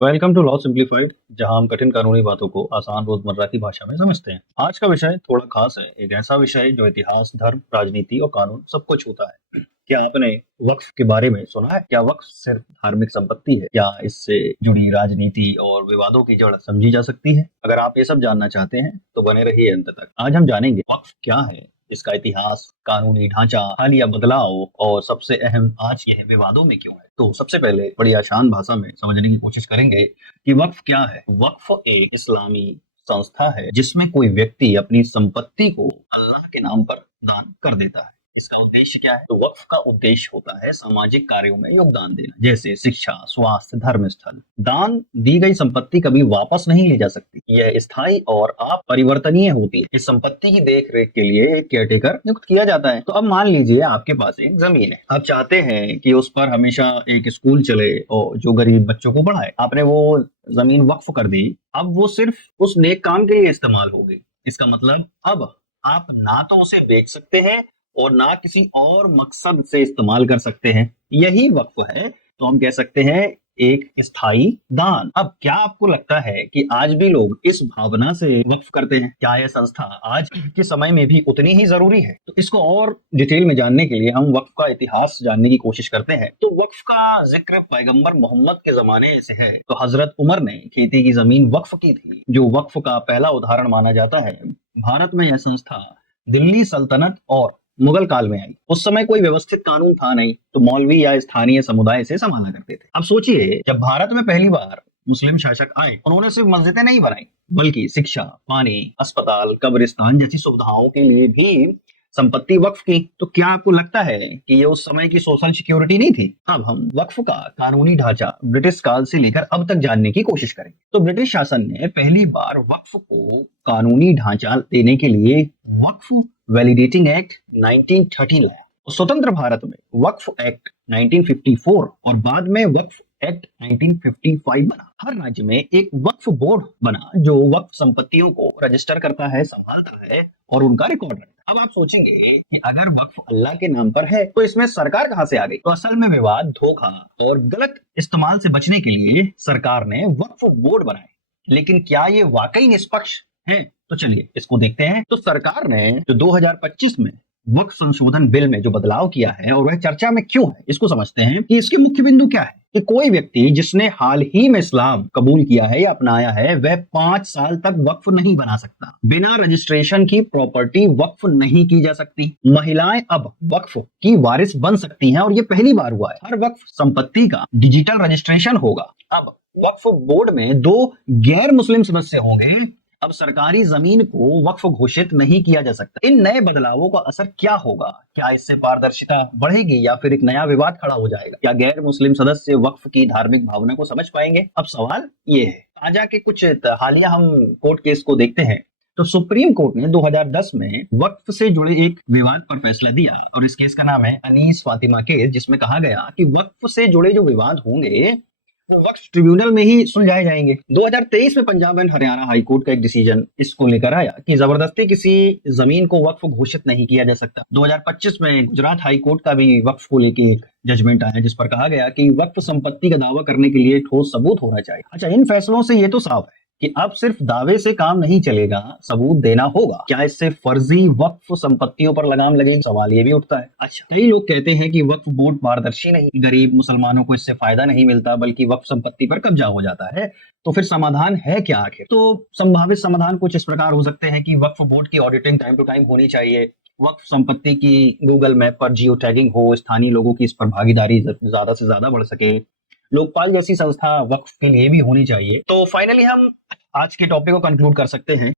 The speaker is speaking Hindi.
वेलकम टू लॉ सिंप्लीफाइड, जहां हम कठिन कानूनी बातों को आसान रोजमर्रा की भाषा में समझते हैं। आज का विषय थोड़ा खास है, एक ऐसा विषय जो इतिहास, धर्म, राजनीति और कानून सबको छूता है। क्या आपने वक्फ के बारे में सुना है? क्या वक्फ सिर्फ धार्मिक संपत्ति है? क्या इससे जुड़ी राजनीति और विवादों की जड़ समझी जा सकती है? अगर आप ये सब जानना चाहते हैं तो बने रहिए अंत तक। आज हम जानेंगे वक्फ क्या है, इसका इतिहास, कानूनी ढांचा, हालिया बदलाव और सबसे अहम आज यह विवादों में क्यों है। तो सबसे पहले बड़ी आसान भाषा में समझने की कोशिश करेंगे कि वक्फ क्या है। वक्फ एक इस्लामी संस्था है जिसमें कोई व्यक्ति अपनी संपत्ति को अल्लाह के नाम पर दान कर देता है। इसका उद्देश्य क्या है? तो वक्फ का उद्देश्य होता है सामाजिक कार्यों में योगदान देना, जैसे शिक्षा, स्वास्थ्य, धर्म स्थल। दान दी गई संपत्ति कभी वापस नहीं ली जा सकती, यह स्थायी और अपरिवर्तनीय होती है। इस संपत्ति की देख रेख के लिए एक केयरटेकर नियुक्त किया जाता है। तो अब मान लीजिए आपके पास एक जमीन है, आप चाहते हैं कि उस पर हमेशा एक स्कूल चले और जो गरीब बच्चों को पढ़ाए। आपने वो जमीन वक्फ कर दी, अब वो सिर्फ उस नेक काम के लिए इस्तेमाल होगी। इसका मतलब अब आप ना तो उसे बेच सकते हैं और ना किसी और मकसद से इस्तेमाल कर सकते हैं। यही वक्फ है। तो हम कह सकते हैं एक स्थायी दान। अब क्या आपको लगता है कि आज भी लोग इस भावना से वक्फ करते हैं? क्या यह संस्था आज के समय में भी उतनी ही जरूरी है? तो इसको और डिटेल में जानने के लिए हम वक्फ का इतिहास जानने की कोशिश करते हैं। तो वक्फ का जिक्र पैगंबर मोहम्मद के जमाने से है। तो हजरत उमर ने खेती की जमीन वक्फ की थी, जो वक्फ का पहला उदाहरण माना जाता है। भारत में यह संस्था दिल्ली सल्तनत और मुगल काल में आई। उस समय कोई व्यवस्थित कानून था नहीं, तो मौलवी या स्थानीय समुदाय से संभाला करते थे। अब सोचिए, जब भारत में पहली बार मुस्लिम शासक आए, उन्होंने सिर्फ मस्जिदें नहीं बनाई, बल्कि शिक्षा, पानी, अस्पताल, कब्रिस्तान जैसी सुविधाओं के लिए भी संपत्ति वक्फ की। तो क्या आपको लगता है कि ये उस समय की सोशल सिक्योरिटी नहीं थी? अब हम वक्फ का कानूनी ढांचा ब्रिटिश काल से लेकर अब तक जानने की कोशिश करें। तो ब्रिटिश शासन ने पहली बार वक्फ को कानूनी ढांचा देने के लिए वक्फ वैलिडेटिंग एक्ट 1913 लाया। स्वतंत्र भारत में वक्फ एक्ट 1954 और बाद में वक्फ एक्ट 1955 बना। हर राज्य में एक वक्फ बोर्ड बना जो वक्फ संपत्तियों को रजिस्टर करता है, संभालता है और उनका रिकॉर्ड रखता है। अब आप सोचेंगे कि अगर वक्फ अल्लाह के नाम पर है तो इसमें सरकार कहां से आ गई? तो असल में विवाद, धोखा और गलत इस्तेमाल से बचने के लिए सरकार ने वक्फ बोर्ड बनाए। लेकिन क्या ये वाकई निष्पक्ष है? तो चलिए इसको देखते हैं। तो सरकार ने जो 2025 में वक्फ संशोधन बिल में जो बदलाव किया है और वह चर्चा में क्यों है, इसको समझते हैं कि इसके मुख्य बिंदु क्या है। कि कोई व्यक्ति जिसने हाल ही में इस्लाम कबूल किया है या अपनाया है, वह 5 साल तक वक्फ नहीं बना सकता। बिना रजिस्ट्रेशन की प्रॉपर्टी वक्फ नहीं की जा सकती। महिलाएं अब वक्फ की वारिस बन सकती हैं और ये पहली बार हुआ है। हर वक्फ संपत्ति का डिजिटल रजिस्ट्रेशन होगा। अब वक्फ बोर्ड में 2 गैर मुस्लिम सदस्य होंगे। अब सरकारी जमीन को वक्फ घोषित नहीं किया जा सकता। इन नए बदलावों का असर क्या होगा? क्या इससे पारदर्शिता बढ़ेगी या फिर एक नया विवाद खड़ा हो जाएगा? क्या गैर मुस्लिम सदस्य वक्फ की धार्मिक भावना को समझ पाएंगे? अब सवाल ये है। ताजा के कुछ हालिया हम कोर्ट केस को देखते हैं। तो सुप्रीम कोर्ट ने 2010 में वक्फ से जुड़े एक विवाद पर फैसला दिया और इस केस का नाम है अनीस फातिमा केस, जिसमें कहा गया कि वक्फ से जुड़े जो विवाद होंगे वो वक्फ ट्रिब्यूनल में ही सुलझाए जाएंगे। 2023 में Punjab and Haryana high court का एक डिसीजन इसको लेकर आया कि जबरदस्ती किसी जमीन को वक्फ घोषित नहीं किया जा सकता। 2025 में गुजरात हाई कोर्ट का भी वक्फ को लेकर एक जजमेंट आया, जिस पर कहा गया कि वक्फ संपत्ति का दावा करने के लिए ठोस सबूत होना चाहिए। अच्छा, इन फैसलों से ये तो साफ है कि अब सिर्फ दावे से काम नहीं चलेगा, सबूत देना होगा। क्या इससे फर्जी वक्फ संपत्तियों पर लगाम लगेगी? सवाल ये भी उठता है। अच्छा, कई लोग कहते हैं कि वक्फ बोर्ड पारदर्शी नहीं, गरीब मुसलमानों को इससे फायदा नहीं मिलता बल्कि वक्फ संपत्ति पर कब्जा हो जाता है। तो फिर समाधान है क्या आखिर? तो संभावित समाधान कुछ इस प्रकार हो सकते हैं कि वक्फ बोर्ड की ऑडिटिंग टाइम टू टाइम होनी चाहिए, वक्फ संपत्ति की गूगल मैप पर जियो टैगिंग हो, स्थानीय लोगों की इस पर भागीदारी ज्यादा से ज्यादा बढ़ सके, लोकपाल जैसी संस्था वक्फ के लिए भी होनी चाहिए। तो फाइनली हम आज के टॉपिक को कंक्लूड कर सकते हैं